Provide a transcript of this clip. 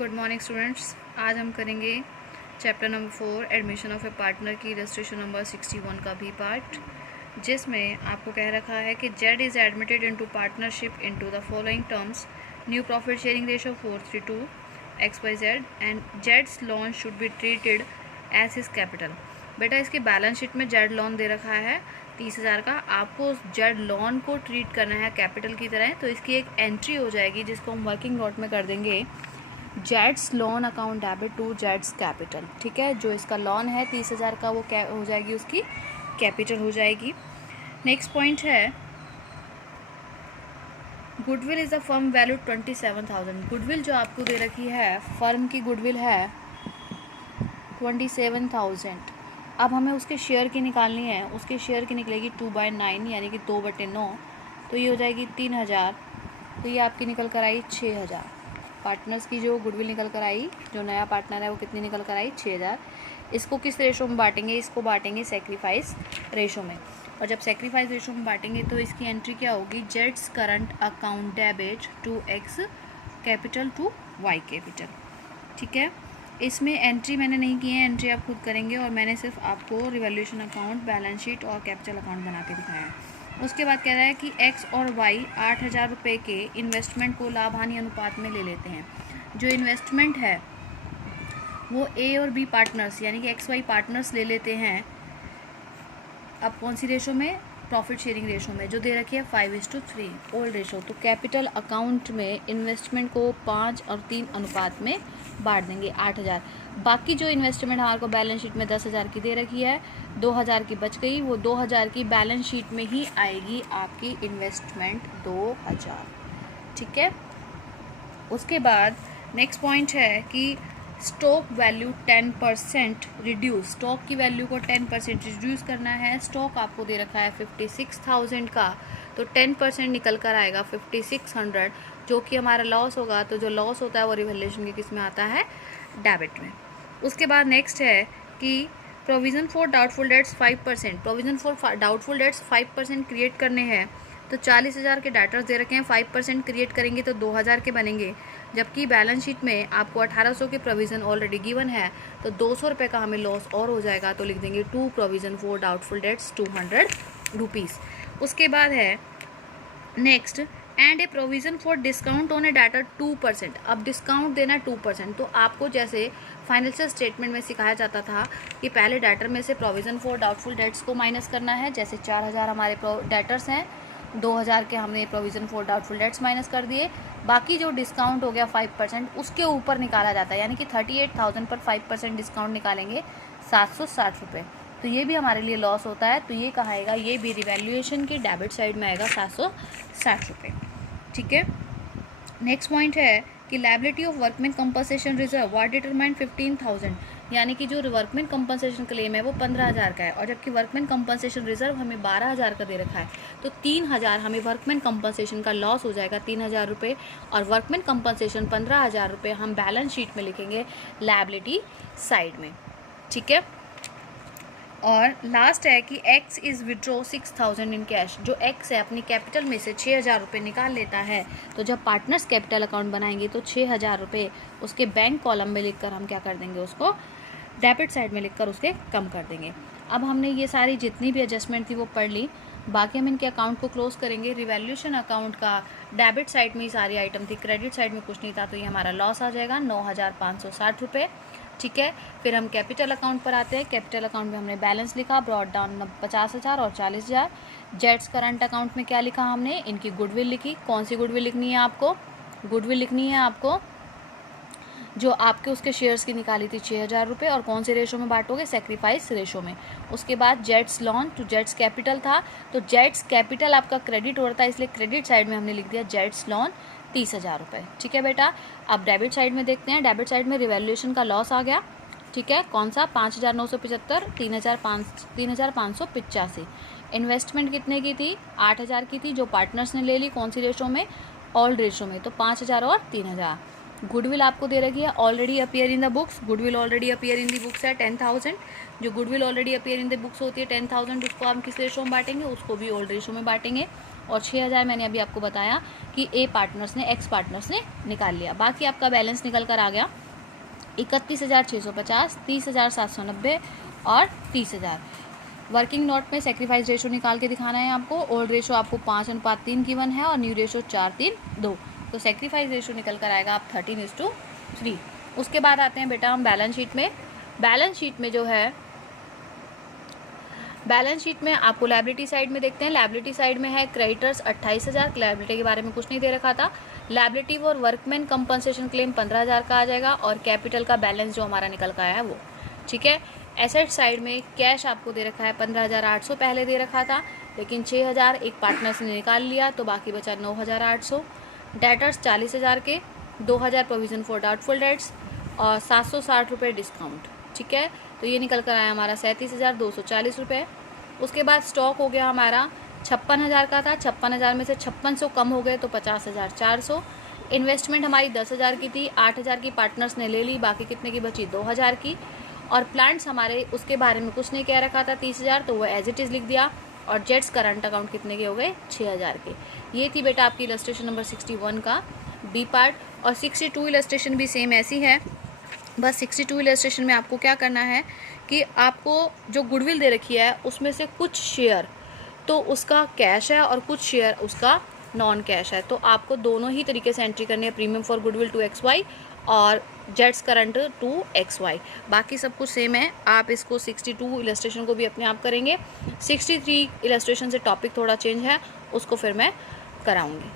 Good morning students. आज हम करेंगे chapter number 4 admission of A partner की रजिस्ट्रेशन नंबर 61 का भी पार्ट, जिसमें आपको कह रखा है कि Z is admitted into partnership into the following terms: new profit sharing ratio 4:3 XYZ and जेड्स loan should be treated as his capital. बेटा इसकी बैलेंस शीट में जेड लोन दे रखा है 30,000 का, आपको उस जेड लोन को ट्रीट करना है कैपिटल की तरह। तो इसकी एक एंट्री हो जाएगी जिसको हम वर्किंग नोट में कर देंगे Jades loan account debit to Jades capital. ठीक है, जो इसका लोन है 30,000 का वो क्या हो जाएगी, उसकी कैपिटल हो जाएगी। नेक्स्ट पॉइंट है goodwill is the firm value 27,000। Goodwill जो आपको दे रखी है, फर्म की गुडविल है 27,000। अब हमें उसके शेयर की निकालनी है। उसके शेयर की निकलेगी 2/9 यानी कि 2/9, तो ये हो जाएगी 3,000। तो ये आपकी निकल कर आई 6,000। पार्टनर्स की जो गुडविल निकल कर आई, जो नया पार्टनर है वो कितनी निकल कर आई, 6,000। इसको किस रेशो में बांटेंगे, इसको बांटेंगे सेक्रीफाइस रेशो में। और जब सेक्रीफाइस रेशो में बांटेंगे तो इसकी एंट्री क्या होगी, जेड्स current account debit to X capital to Y capital. ठीक है, इसमें एंट्री मैंने नहीं की है, एंट्री आप खुद करेंगे और मैंने सिर्फ आपको रिवैल्यूएशन अकाउंट, बैलेंस शीट और कैपिटल अकाउंट बना के दिखाया है। उसके बाद कह रहा है कि एक्स और वाई 8,000 रुपये के इन्वेस्टमेंट को लाभ हानि अनुपात में ले लेते हैं। जो इन्वेस्टमेंट है वो ए और बी पार्टनर्स यानी कि एक्स वाई पार्टनर्स ले लेते हैं। अब कौन सी रेशो में, प्रॉफिट शेयरिंग रेशो में, जो दे रखी है 5:3 ओल्ड रेशो। तो कैपिटल अकाउंट में इन्वेस्टमेंट को 5 और 3 अनुपात में बांट देंगे 8,000। बाकी जो इन्वेस्टमेंट हमारे को बैलेंस शीट में 10,000 की दे रखी है, 2,000 की बच गई, वो 2,000 की बैलेंस शीट में ही आएगी आपकी इन्वेस्टमेंट 2,000। ठीक है, उसके बाद नेक्स्ट पॉइंट है कि स्टॉक वैल्यू 10% रिड्यूस। स्टॉक की वैल्यू को 10% रिड्यूस करना है। स्टॉक आपको दे रखा है 56,000 का, तो 10% निकल कर आएगा 5,600, जो कि हमारा लॉस होगा। तो जो लॉस होता है वो रिवैल्यूएशन के किस में आता है, डेबिट में। उसके बाद नेक्स्ट है कि provision for doubtful dates 5%। Provision for doubtful dates 5% create करने हैं। तो 40,000 के डाटर्स दे रखे हैं, 5% क्रिएट करेंगे तो 2,000 के बनेंगे, जबकि बैलेंस शीट में आपको 1,800 के प्रोविज़न ऑलरेडी गिवन है। तो 200 रुपये का हमें लॉस और हो जाएगा, तो लिख देंगे to provision for doubtful debts 200 rupees. उसके बाद है next and a provision for discount on a data 2%। अब डिस्काउंट देना 2%। तो आपको जैसे फाइनेंशियल स्टेटमेंट में सिखाया जाता था कि पहले डाटर में से प्रोविज़न फॉर डाउटफुल डेट्स को माइनस करना है। जैसे 4,000 हमारे डेटर्स हैं, 2,000 के हमने provision for doubtful dates minus कर दिए, बाकी जो डिस्काउंट हो गया 5% उसके ऊपर निकाला जाता है। यानी कि 38,000 पर 5% डिस्काउंट निकालेंगे 760 रुपये। तो ये भी हमारे लिए लॉस होता है। तो ये कहाँ आएगा, ये भी रिवैल्यूएशन की डेबिट साइड में आएगा 760 रुपये। ठीक है, नेक्स्ट पॉइंट है कि liability of workman compensation reserve war determined 15,000। यानी कि जो वर्कमैन कंपनसेशन क्लेम है वो 15,000 का है, और जबकि वर्कमैन कंपनसेशन रिजर्व हमें 12,000 का दे रखा है। तो 3,000 हमें वर्कमैन कंपनसेशन का लॉस हो जाएगा, 3,000 रुपये, और वर्कमैन कंपनसेशन 15,000 रुपये हम बैलेंस शीट में लिखेंगे लायबिलिटी साइड में। ठीक है, और लास्ट है कि x is withdraw 6,000 in cash. जो एक्स है अपनी कैपिटल में से 6,000 रुपये निकाल लेता है, तो जब पार्टनर्स कैपिटल अकाउंट बनाएंगे तो 6,000 रुपये उसके बैंक कॉलम में लिखकर हम क्या कर देंगे, उसको डेबिट साइड में लिखकर उसके कम कर देंगे। अब हमने ये सारी जितनी भी एडजस्टमेंट थी वो पढ़ ली, बाकी हम इनके अकाउंट को क्लोज करेंगे। रिवैल्यूएशन अकाउंट का डेबिट साइड में ही सारी आइटम थी, क्रेडिट साइड में कुछ नहीं था, तो ये हमारा लॉस आ जाएगा 9,560 रुपये। ठीक है, फिर हम कैपिटल अकाउंट पर आते हैं। कैपिटल अकाउंट में हमने बैलेंस लिखा, ब्रॉड डाउन 50,000 और 40,000। जेट्स करंट अकाउंट में क्या लिखा हमने, इनकी गुडविल लिखी। कौन सी गुडविल लिखनी है आपको, गुडविल लिखनी है आपको जो आपके उसके शेयर्स की निकाली थी 6,000 रुपये, और कौन से रेशो में बांटोगे, सेक्रीफाइस रेशो में। उसके बाद jets loan to jets capital था, तो जेट्स कैपिटल आपका क्रेडिट होता है, इसलिए क्रेडिट साइड में हमने लिख दिया जेट्स लोन 30,000 रुपये। ठीक है बेटा, अब डेबिट साइड में देखते हैं। डेबिट साइड में रिवैल्यूएशन का लॉस आ गया। ठीक है, कौन सा, 5,975, 3,585। इन्वेस्टमेंट कितने की थी, 8,000 की थी, जो पार्टनर्स ने ले ली, कौन सी रेशो में, ओल्ड रेशो में, तो 5,000 और 3,000। गुडविल आपको दे रखी है already appear in the books. Goodwill already appear in the books है 10,000। जो goodwill already appear in the books होती है 10,000, उसको हम किस रेशो में बांटेंगे, उसको भी ओल्ड रेशो में बांटेंगे। और 6000 मैंने अभी आपको बताया कि ए पार्टनर्स ने, एक्स पार्टनर्स ने निकाल लिया। बाकी आपका बैलेंस निकल कर आ गया 31,650, 30,790 और 30,000। वर्किंग नोट में सेक्रीफाइस रेशो निकाल के दिखाना है आपको। ओल्ड रेशो आपको 5:3 गिवन है और न्यू रेशो 4:3:2। तो सेक्रीफाइस रेशो निकल कर आएगा आप 13:3। उसके बाद आते हैं बेटा हम बैलेंस शीट में। बैलेंस शीट में आपको लायबिलिटी साइड में देखते हैं। लायबिलिटी साइड में है क्रेडिटर्स 28,000, लायबिलिटी के बारे में कुछ नहीं दे रखा था। लायबिलिटी और वर्कमैन कंपनसेशन क्लेम 15,000 का आ जाएगा और कैपिटल का बैलेंस जो हमारा निकल का आया है वो, ठीक है। एसेट साइड में कैश आपको दे रखा है 15,800 पहले दे रखा था, लेकिन 6,000 एक पार्टनर्स ने निकाल लिया तो बाकी बचा 9,800। डेटर्स 40,000 के, 2,000 प्रोविजन फॉर डाउटफुल डेट्स और 760 रुपये डिस्काउंट, ठीक है। तो ये निकल कर आया हमारा 37,240 रुपये। उसके बाद स्टॉक हो गया हमारा 56,000 का था, 56,000 में से 5600 कम हो गए तो 50,400। इन्वेस्टमेंट हमारी 10,000 की थी, 8,000 की पार्टनर्स ने ले ली, बाकी कितने की बची 2,000 की। और प्लांट्स हमारे उसके बारे में कुछ नहीं कह रखा था 30,000, तो वो एज इट इज़ लिख दिया। और जेट्स करंट अकाउंट कितने के हो गए 6,000 के। ये थी बेटा आपकी इलस्ट्रेशन नंबर 61 का बी पार्ट। और 62 इलस्ट्रेशन भी सेम ऐसी है, बस 62 इलस्ट्रेशन में आपको क्या करना है कि आपको जो गुडविल दे रखी है उसमें से कुछ शेयर तो उसका कैश है और कुछ शेयर उसका नॉन कैश है। तो आपको दोनों ही तरीके से एंट्री करनी है, premium for goodwill to XY और जेट्स करंट टू XY। बाकी सब कुछ सेम है। आप इसको 62 इलस्ट्रेशन को भी अपने आप करेंगे। 63 इलस्ट्रेशन से टॉपिक थोड़ा चेंज है, उसको फिर मैं कराऊंगी।